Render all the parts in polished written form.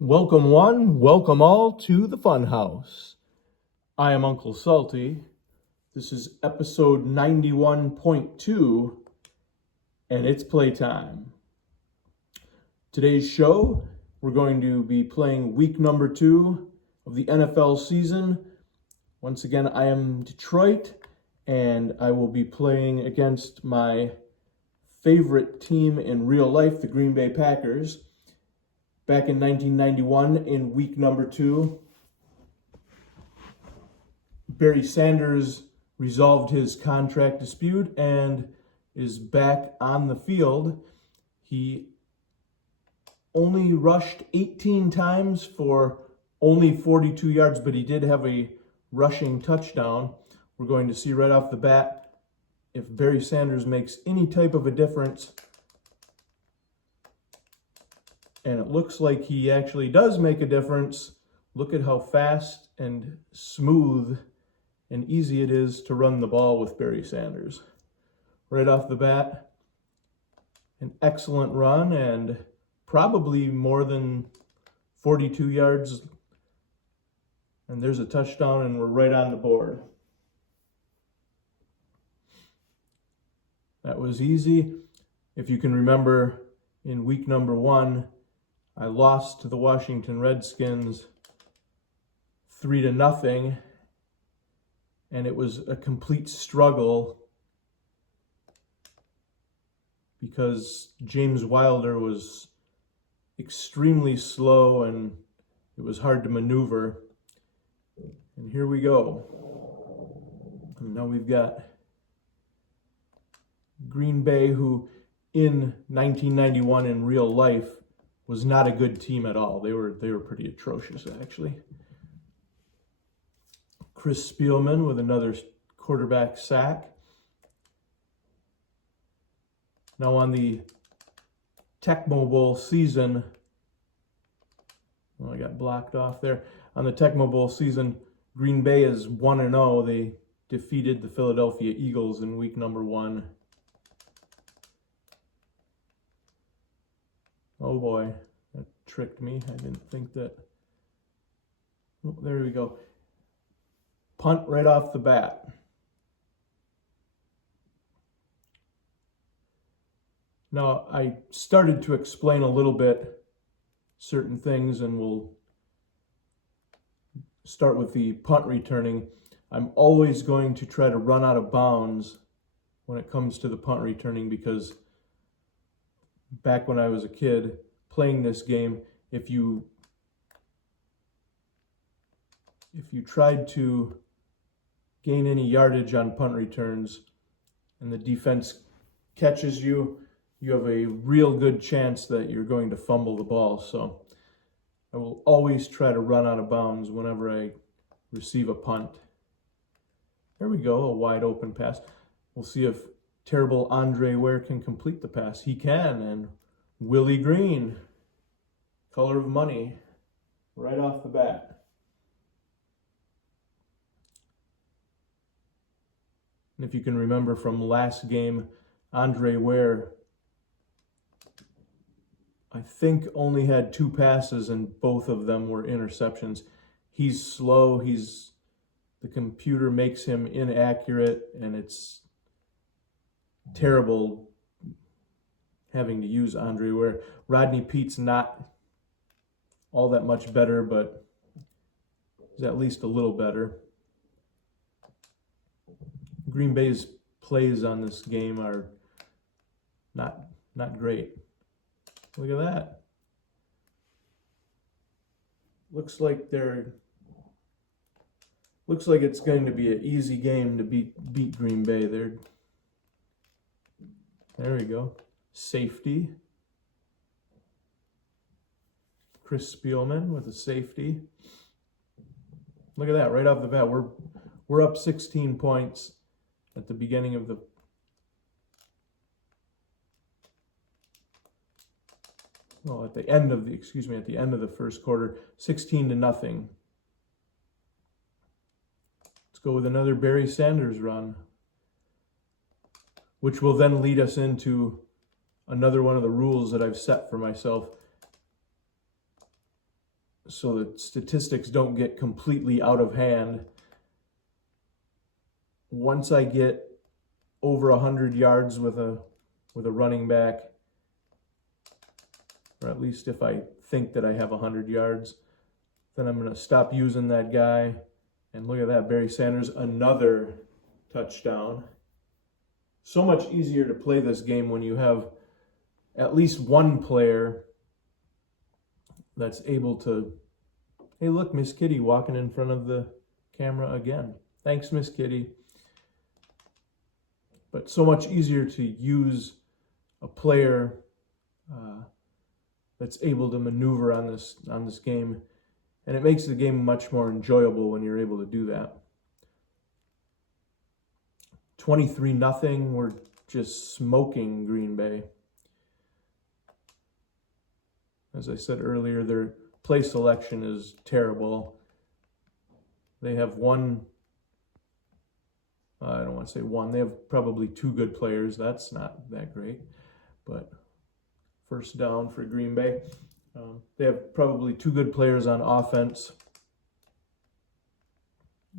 Welcome one, welcome all to the Funhouse. I am Uncle Salty. This is episode 91.2, and it's playtime. Today's show, we're going to be playing week number 2 of the NFL season. Once again, I am Detroit, and I will be playing against my favorite team in real life, the Green Bay Packers. Back in 1991, in week number 2, Barry Sanders resolved his contract dispute and is back on the field. He only rushed 18 times for only 42 yards, but he did have a rushing touchdown. We're going to see right off the bat if Barry Sanders makes any type of a difference. And it looks like he actually does make a difference. Look at how fast and smooth and easy it is to run the ball with Barry Sanders. Right off the bat, an excellent run and probably more than 42 yards. And there's a touchdown and we're right on the board. That was easy. If you can remember, in week number 1, I lost to the Washington Redskins 3-0, and it was a complete struggle because James Wilder was extremely slow and it was hard to maneuver. And here we go. And now we've got Green Bay, who in 1991 in real life was not a good team at all. They were pretty atrocious, actually. Chris Spielman with another quarterback sack. Now on the Tecmo Bowl season, I got blocked off there. On the Tecmo Bowl season, Green Bay is 1-0. They defeated the Philadelphia Eagles in week number 1. Oh boy, that tricked me. I didn't think that. Oh, there we go. Punt right off the bat. Now, I started to explain a little bit certain things, and we'll start with the punt returning. I'm always going to try to run out of bounds when it comes to the punt returning, because back when I was a kid playing this game, if you tried to gain any yardage on punt returns and the defense catches you, you have a real good chance that you're going to fumble the ball. So I will always try to run out of bounds whenever I receive a punt. There we go, a wide open pass. We'll see if terrible Andre Ware can complete the pass. He can, and Willie Green, color of money, right off the bat. And if you can remember from last game, Andre Ware, I think, only had 2 passes and both of them were interceptions. He's slow, the computer makes him inaccurate, and it's terrible having to use Andre Ware. Rodney Pete's not all that much better, but he's at least a little better. Green Bay's plays on this game are not great. Look at that. Looks like it's going to be an easy game to beat Green Bay. There we go. Safety. Chris Spielman with a safety. Look at that, right off the bat. We're up 16 points at the beginning of the at the end of the first quarter, 16-0. Let's go with another Barry Sanders run, which will then lead us into another one of the rules that I've set for myself. so that statistics don't get completely out of hand. Once I get over 100 yards with a running back, or at least if I think that I have 100 yards, then I'm going to stop using that guy. And look at that, Barry Sanders, another touchdown. So much easier to play this game when you have at least one player that's able to, hey look, Miss Kitty walking in front of the camera again. Thanks, Miss Kitty. But so much easier to use a player that's able to maneuver on this game, and it makes the game much more enjoyable when you're able to do that. 23-0, we're just smoking Green Bay. As I said earlier, their play selection is terrible. They have one, I don't want to say one, they have probably two good players. That's not that great, but first down for Green Bay. They have probably two good players on offense.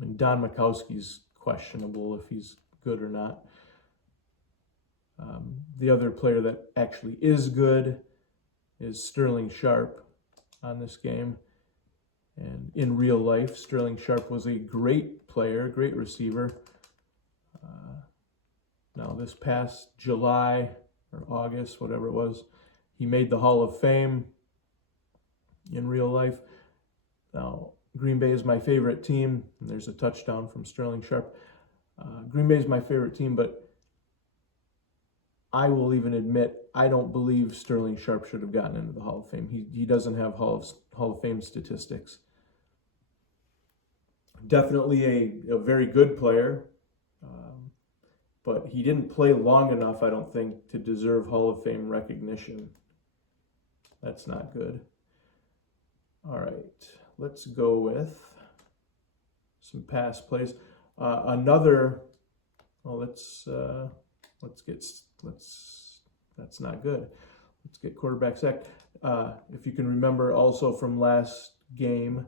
And Don Mikowski's questionable if he's good or not. The other player that actually is good is Sterling Sharp on this game. And in real life, Sterling Sharp was a great player, great receiver. Now this past July or August, whatever it was, he made the Hall of Fame in real life. Now, Green Bay is my favorite team, and there's a touchdown from Sterling Sharp. Green Bay is my favorite team, but I will even admit I don't believe Sterling Sharp should have gotten into the Hall of Fame. He doesn't have Hall of Fame statistics. Definitely a very good player, but he didn't play long enough, I don't think, to deserve Hall of Fame recognition. That's not good. All right, let's go with some pass plays. That's not good. Let's get quarterback sack. If you can remember also from last game,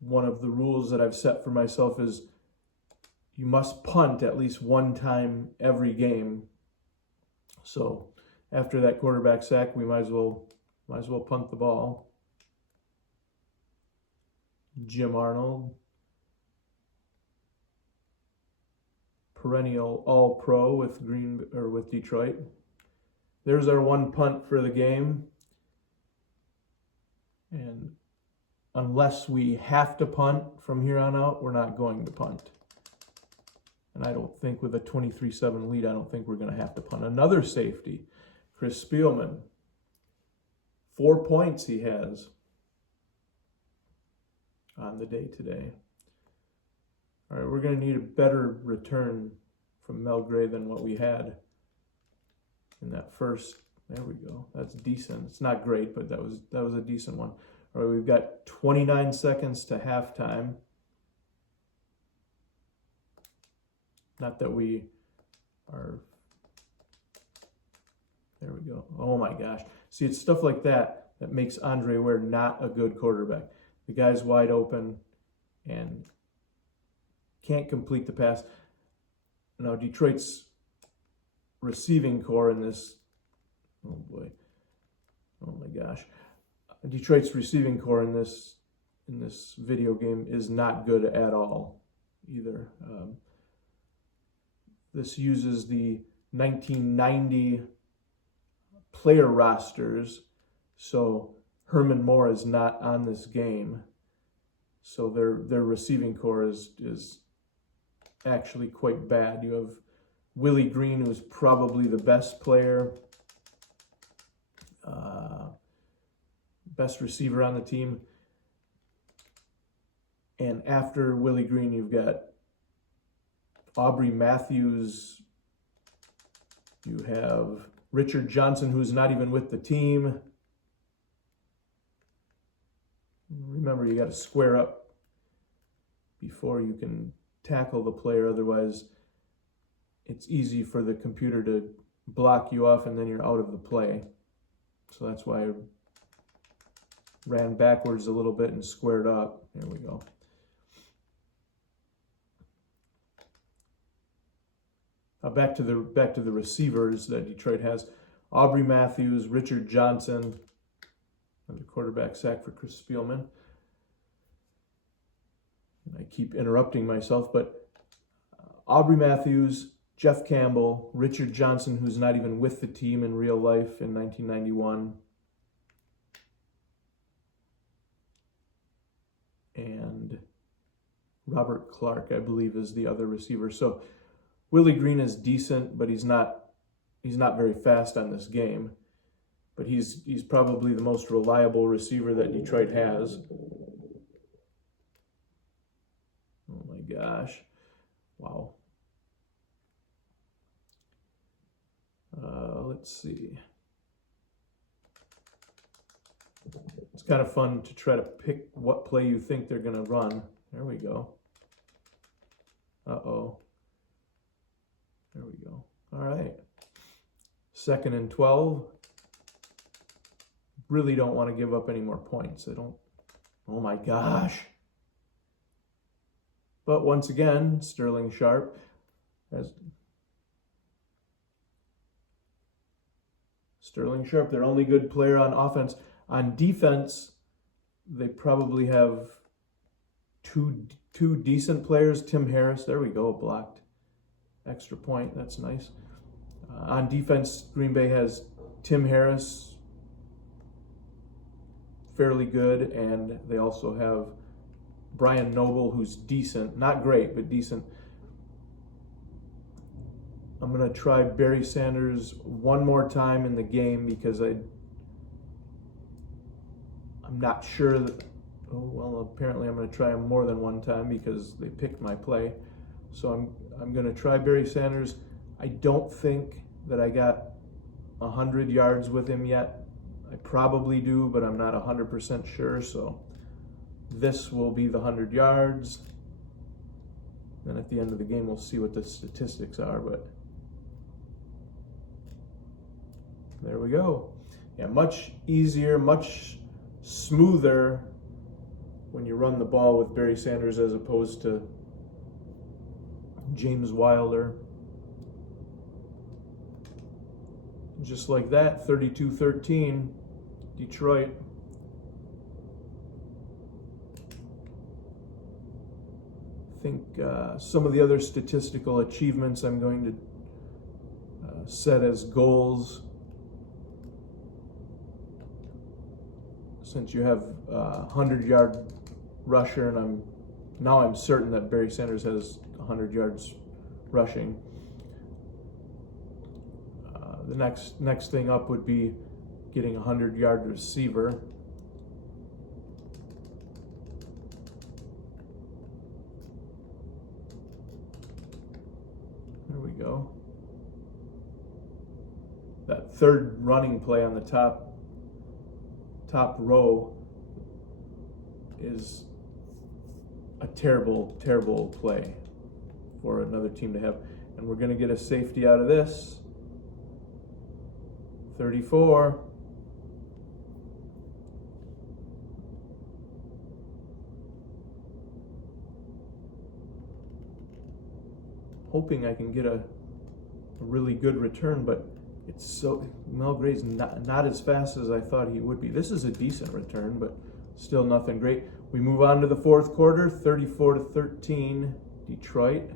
one of the rules that I've set for myself is you must punt at least one time every game. So after that quarterback sack, we might as well punt the ball. Jim Arnold, perennial All-Pro with Detroit. There's our one punt for the game. And unless we have to punt from here on out, we're not going to punt. And I don't think with a 23-7 lead, I don't think we're going to have to punt. Another safety, Chris Spielman. 4 points he has on the day today. All right, we're going to need a better return from Mel Gray than what we had in that first. There we go. That's decent. It's not great, but that was a decent one. All right, we've got 29 seconds to halftime. Not that we are. There we go. Oh my gosh. See, it's stuff like that that makes Andre Ware not a good quarterback. The guy's wide open and can't complete the pass. Now, Detroit's receiving core in this, oh boy, oh my gosh. Detroit's receiving core in this video game is not good at all either. This uses the 1990 player rosters, so Herman Moore is not on this game. So their receiving core is actually quite bad. You have Willie Green, who's probably the best player, best receiver on the team. And after Willie Green, you've got Aubrey Matthews. You have Richard Johnson, who's not even with the team. Remember, you got to square up before you can tackle the player. Otherwise, it's easy for the computer to block you off and then you're out of the play. So that's why ran backwards a little bit and squared up. There we go. Back to the receivers that Detroit has. Aubrey Matthews, Richard Johnson, another quarterback sack for Chris Spielman. And I keep interrupting myself, but Aubrey Matthews, Jeff Campbell, Richard Johnson, who's not even with the team in real life in 1991, and Robert Clark, I believe, is the other receiver. So Willie Green is decent, but he's not very fast on this game. But he's probably the most reliable receiver that Detroit has. Oh my gosh. Wow. Let's see. It's kind of fun to try to pick what play you think they're going to run. There we go. Uh-oh. There we go. All right. 2nd and 12. Really don't want to give up any more points. Oh my gosh. But once again, Sterling Sharp their only good player on offense. On defense, they probably have two decent players. Tim Harris, there we go, blocked. Extra point, that's nice. On defense, Green Bay has Tim Harris, fairly good, and they also have Brian Noble, who's decent. Not great, but decent. I'm going to try Barry Sanders one more time in the game because I'm not sure that... Oh, well, apparently I'm going to try him more than one time because they picked my play. So I'm going to try Barry Sanders. I don't think that I got 100 yards with him yet. I probably do, but I'm not 100% sure. So this will be the 100 yards. Then at the end of the game, we'll see what the statistics are. But there we go. Yeah, much easier, much smoother when you run the ball with Barry Sanders as opposed to James Wilder. Just like that, 32-13, Detroit. I think some of the other statistical achievements I'm going to set as goals. Since you have a 100-yard rusher, and I'm certain that Barry Sanders has 100 yards rushing. The next thing up would be getting a 100-yard receiver. There we go. That third running play on the top row is a terrible, terrible play for another team to have. And we're going to get a safety out of this. 34. Hoping I can get a really good return, but it's so... Mel Gray's not as fast as I thought he would be. This is a decent return, but still nothing great. We move on to the fourth quarter, 34-13, Detroit.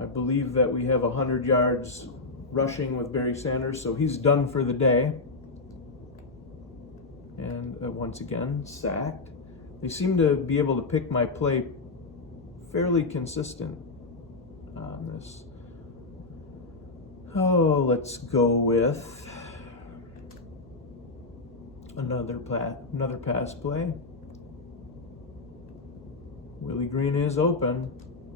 I believe that we have 100 yards rushing with Barry Sanders, so he's done for the day. And once again, sacked. They seem to be able to pick my play fairly consistent on this. Oh, let's go with another pass play. Willie Green is open.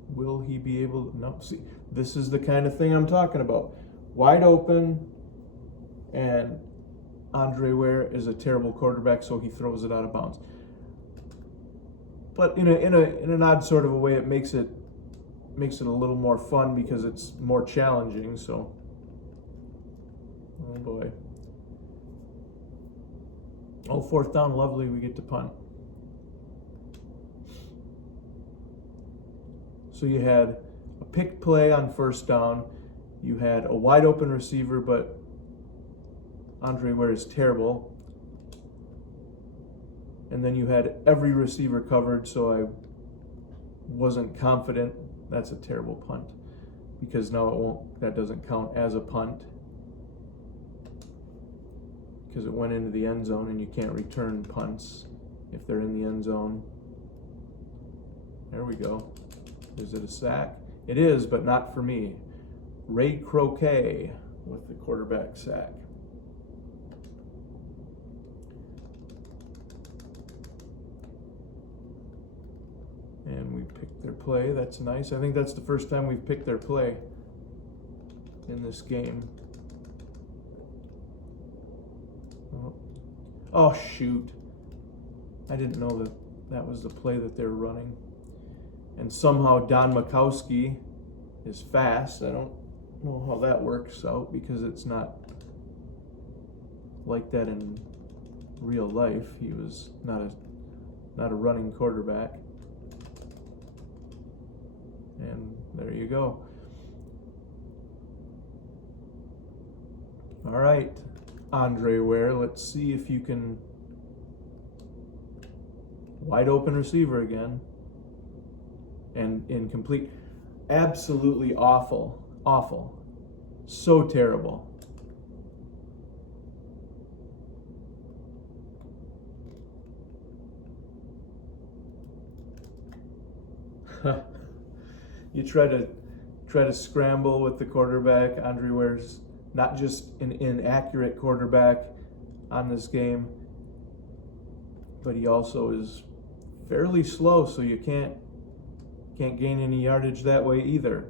Will he be able to... No, see, this is the kind of thing I'm talking about. Wide open, and Andre Ware is a terrible quarterback, so he throws it out of bounds. But in an odd sort of a way, it makes it a little more fun because it's more challenging. So, oh boy. Oh, fourth down, lovely, we get to punt. So you had a pick play on first down. You had a wide open receiver, but Andre Ware is terrible. And then you had every receiver covered, so I wasn't confident. That's a terrible punt, because now that doesn't count as a punt, because it went into the end zone, and you can't return punts if they're in the end zone. There we go. Is it a sack? It is, but not for me. Ray Croquet with the quarterback sack. And we picked their play. That's nice. I think that's the first time we've picked their play in this game. Oh, shoot. I didn't know that was the play that they were running. And somehow Don Makowski is fast. I don't know how that works out, because it's not like that in real life. He was not a running quarterback. And there you go. All right, Andre Ware, let's see if you can. Wide open receiver again. And incomplete. Absolutely awful. Awful. So terrible. You try to scramble with the quarterback. Andre Ware's not just an inaccurate quarterback on this game, but he also is fairly slow, so you can't gain any yardage that way either.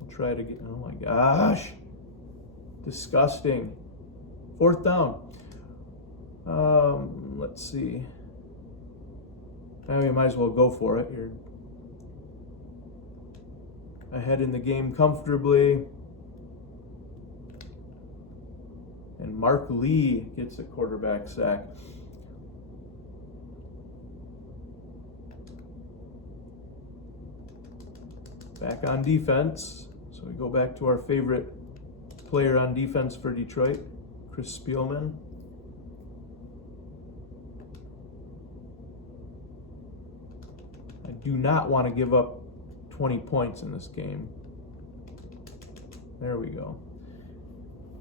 I'll try to get, oh my gosh, disgusting. Fourth down. Let's see. Now you might as well go for it. You're ahead in the game comfortably. And Mark Lee gets a quarterback sack. Back on defense. So we go back to our favorite player on defense for Detroit, Chris Spielman. I do not want to give up 20 points in this game. There we go.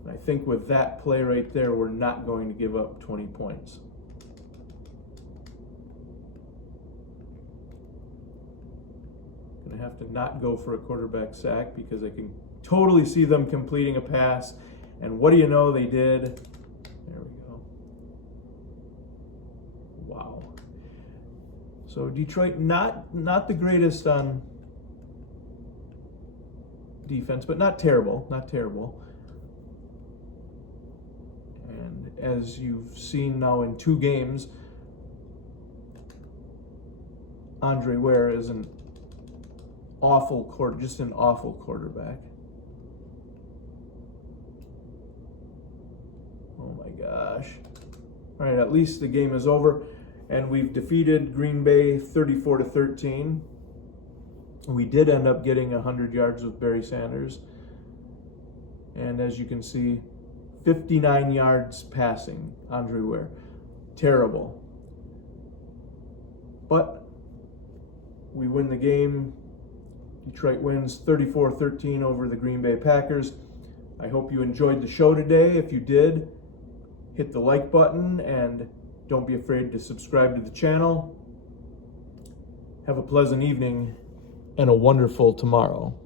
And I think with that play right there, we're not going to give up 20 points. Gonna have to not go for a quarterback sack, because I can totally see them completing a pass. And what do you know, they did. There we go. Wow. So Detroit, not the greatest on defense, but not terrible, not terrible. And as you've seen now in 2 games, Andre Ware is an awful quarterback. Oh my gosh. All right, at least the game is over, and we've defeated Green Bay 34-13. We did end up getting 100 yards with Barry Sanders. And as you can see, 59 yards passing, Andre Ware. Terrible. But we win the game. Detroit wins 34-13 over the Green Bay Packers. I hope you enjoyed the show today. If you did, hit the like button, and don't be afraid to subscribe to the channel. Have a pleasant evening and a wonderful tomorrow.